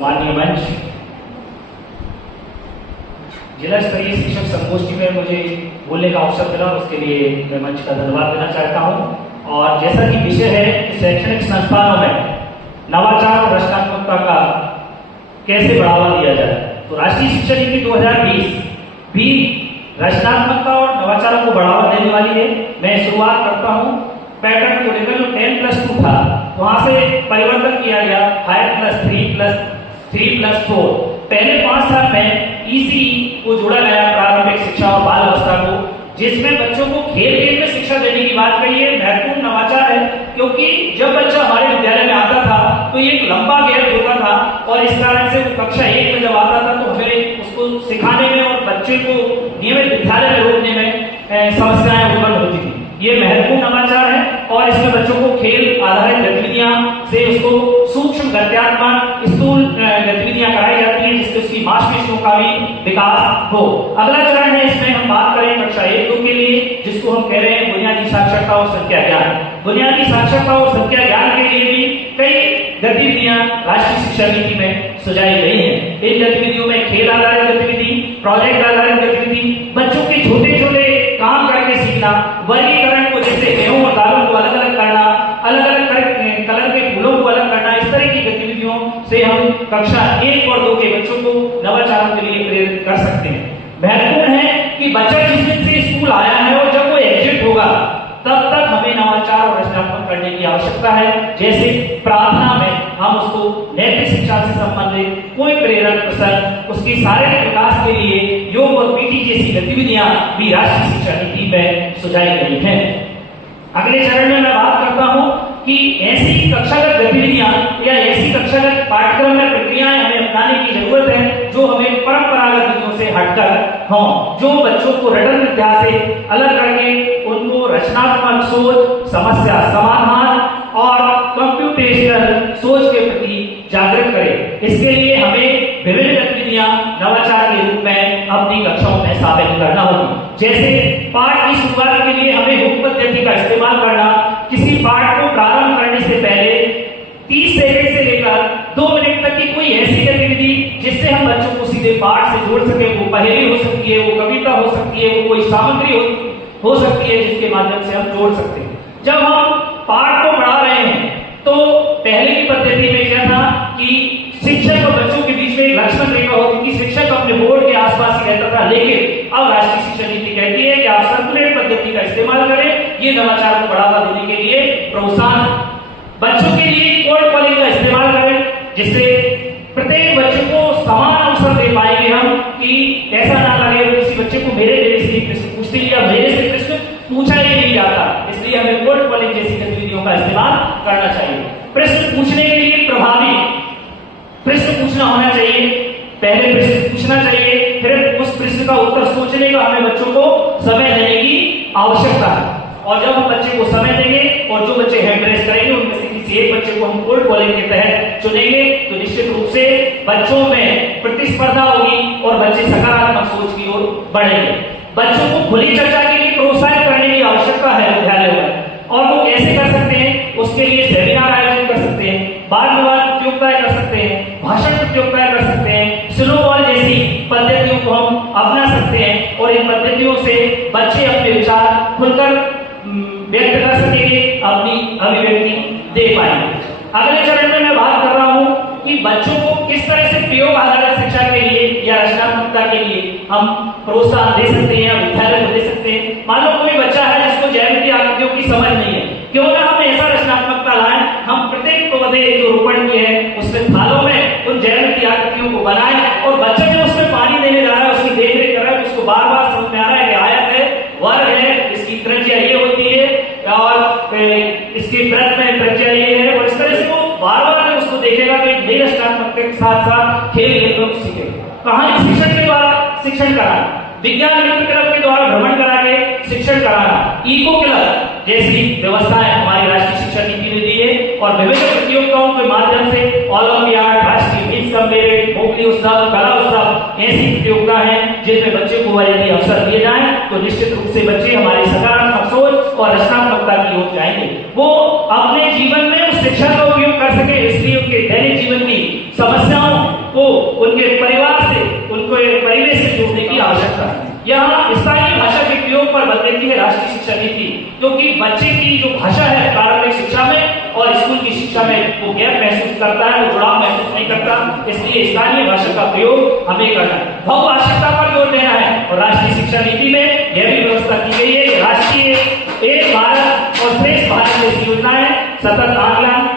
माननीय मंच, जिला स्तरीय शिक्षक संगोष्ठी में मुझे बोलने का अवसर मिला, उसके लिए मैं मंच का धन्यवाद देना चाहता हूं। और जैसा कि विषय है कि शैक्षणिक संस्थानों में नवाचार और रचनात्मकता का कैसे बढ़ावा दिया जाए, तो राष्ट्रीय शिक्षा नीति 2020 भी रचनात्मकता और नवाचारों को बढ़ावा देने वाली है। मैं शुरुआत करता हूं पैटर्न को लेकर। जो 10+2 था, वहां से परिवर्तन किया गया 5+3+3+4। पहले 5 साल में ईसीई को जोड़ा गया, प्रारंभिक शिक्षा और बाल अवस्था को, जिसमें बच्चों को खेल खेल में शिक्षा देने की बात कही है। महत्वपूर्ण नवाचार है, क्योंकि जब बच्चा हमारे विद्यालय में आता था तो एक लंबा गैप होता था, और इस कारण से वो कक्षा 1 में जब आता था तो हमें उसको सिखाने में और बच्चे को नियमित विद्यालय में रोकने में समस्याएं उत्पन्न होती थी। ये महत्वपूर्ण नवाचार है, और इसमें बच्चों को खेल आधारित गतिविधियां से उसको सूक्ष्म गत्यात्मक स्थूल गतिविधियां कराई जाती हैं, जिससे उसकी मांसपेशियों का भी विकास हो। अगला चरण है, इसमें हम बात करें कक्षा 1-2 के लिए, जिसको हम कह रहे हैं बुनियादी साक्षरता और संख्या ज्ञान। बुनियादी साक्षरता और संख्या ज्ञान के लिए भी कई गतिविधियां राष्ट्रीय शिक्षा नीति में सुझाई गई हैं। इन गतिविधियों में खेल आधारित गतिविधि, प्रोजेक्ट आधारित गतिविधि, बच्चों के छोटे छोटे काम करके सीखना, वर्गीकरण को जैसे गेहूं और दालों को अलग अलग करना, अलग अलग कलर के फूलों को अलग करना, इस तरह की गतिविधियों से हम कक्षा 1 और 2 के बच्चों को नवाचारों के लिए प्रेरित कर सकते हैं। महत्वपूर्ण है कि बच्चा जिस दिन से स्कूल आया है और जब वो एग्जिट होगा तब तक हमें नवाचार और रचनात्मक करने की आवश्यकता है। जैसे प्रार्थना में हम उसको नैतिक शिक्षा से संबंधित कोई प्रेरक प्रसंग, उसकी शारीरिक विकास के लिए योग और पीटी जैसी गतिविधियां भी राष्ट्रीय शिक्षा नीति में सुझाई गई हैं। अगले चरण में मैं बात करता हूं कि ऐसी कक्षागत गतिविधियां या ऐसी कक्षागत पाठ्यक्रम में प्रक्रियाएं हमें अपनाने की जरूरत है जो हमें परंपरागत विधियों से हटकर हों, जो बच्चों को रटन विद्या से अलग करके उनको रचनात्मक सोच, समस्या समाधान और कंप्यूटेशनल सोच के प्रति जागृत करे। इसके लिए हमें विभिन्न गतिविधियां नवाचार के रूप में अपनी कक्षाओं में शामिल करना होगी। जैसे पाठ की शुरुआत के लिए हमें हुक पद्धति का इस्तेमाल करना, किसी पाठ को प्रारंभ करने से पहले 30 सेकंड से लेकर 2 मिनट तक की कोई ऐसी गतिविधि जिससे हम बच्चों को सीधे पाठ से जोड़ सके। वो पहेली हो सकती है, वो कविता हो सकती है, वो कोई सामग्री हो सकती है जिसके माध्यम से हम जोड़ सकते हैं। जब हम पाठ को पढ़ा रहे हैं तो पहले की पद्धति में क्या था कि शिक्षक और बच्चों के बीच में एक लक्ष्मण रेखा होती थी, शिक्षक अपने बोर्ड के आसपास ही रहता था। लेकिन अब राष्ट्रीय शिक्षा नीति कहती है कि आप सर्कुलेट पद्धति का इस्तेमाल करें। ये नवाचार को बढ़ावा देने के लिए प्रोत्साहन। बच्चों के लिए कोल्ड कॉलिंग का इस्तेमाल करें, जिससे प्रत्येक बच्चे को समान अवसर दे पाएंगे हम, कि ऐसा ना लगे किसी बच्चे को मेरे से प्रश्न पूछते या मेरे से प्रश्न पूछा ही नहीं जाता। इसलिए हमें कोल्ड कॉलिंग जैसी गतिविधियों का इस्तेमाल करना चाहिए। प्रश्न पूछने के लिए प्रभावी प्रश्न पूछना होना चाहिए। पहले प्रश्न पूछना चाहिए, फिर उस प्रश्न का उत्तर सोचने का हमें बच्चों को समय देने की आवश्यकता है। और जब हम बच्चे को समय देंगे और जो बच्चे हैंड रेस करेंगे उनमें से किसी एक बच्चे को हम कोल्ड कॉलिंग के तहत चुनेंगे, तो निश्चित रूप से बच्चों में प्रतिस्पर्धा होगी और बच्चे सकारात्मक सोच की ओर बढ़ेंगे। बच्चों को खुली चर्चा के लिए प्रोत्साहित करने की आवश्यकता है विद्यालय में, और वो कैसे कर सकते हैं? उसके लिए सेमिनार आयोजित कर सकते हैं, वाद विवाद प्रतियोगिताएं कर सकते हैं, भाषण प्रतियोगिताएं कर सकते हैं, स्नो बॉल जैसी पद्धतियों को हम अपना सकते हैं, और इन पद्धतियों से बच्चे अपने विचार खुलकर व्यक्त कर सकेंगे, अपनी अभिव्यक्ति दे पाएंगे। अगले चरण में मैं बात कर रहा हूं कि बच्चों को किस तरह से प्रयोग आधारित शिक्षा के लिए या रचनात्मकता के लिए हम प्रोत्साहन दे सकते हैं या विद्यालय को दे सकते हैं। मान लो कोई बच्चा है जिसको ज्यामितीय आकृतियों की समझ नहीं है, क्यों ना हम ऐसा रचनात्मकता लाएं, हम प्रत्येक पौधे जो रोपण किए हैं उसमें थालों में उन ज्यामितीय आकृतियों को बनाएं, और बच्चा जो उसमें पानी देने जा रहा है, उसकी देख रेख कर रहा है, उसको बार बार समझ में आ रहा है कि आयत है, वर्ग है, इसकी त्रिज्या ये होती है और इसकी वृत्त में त्रिज्या ये है, और इस तरह से वो बार बार उसको देखेगा कि नई रचनात्मकता के साथ साथ खेल खेल में सीखेगा। कहानी शिक्षण के द्वारा शिक्षण कराना, विज्ञान मित्र क्लब के द्वारा भ्रमण करा के शिक्षण कराना, इको क्लब जैसी व्यवस्थाएं हमारी राष्ट्रीय शिक्षा नीति ने दी है, और विभिन्न प्रतियोगिताओं के माध्यम से ओलंपियाड, राष्ट्रीय गीत सम्मेलन, मोगली उत्सव, कला उत्सव ऐसी प्रतियोगिता है जिसमें बच्चे को यदि अवसर दिए जाए तो निश्चित रूप से बच्चे हमारी सकारात्मक सोच और रचनात्मकता की ओर जाएंगे। वो अपने जीवन में उस शिक्षा का उपयोग कर सके, इसलिए उनके दैनिक जीवन की समस्याओं को उनके परिवार से, उनके परिवेश से जोड़ने की आवश्यकता है। यहाँ स्थानीय भाषा के प्रयोग पर बल देती है राष्ट्रीय शिक्षा नीति, क्योंकि बच्चे की जो भाषा है प्रारंभिक शिक्षा में और स्कूल की शिक्षा में वो गैप महसूस करता है, वो जुड़ाव महसूस नहीं करता, इसलिए स्थानीय भाषा का प्रयोग हमें करना है। बहुभाषिकता पर जोर देना है और राष्ट्रीय शिक्षा नीति में यह भी व्यवस्था की गई है। राष्ट्रीय एक भारत और श्रेष्ठ भारत जैसी योजनाएं, सतत आकलन,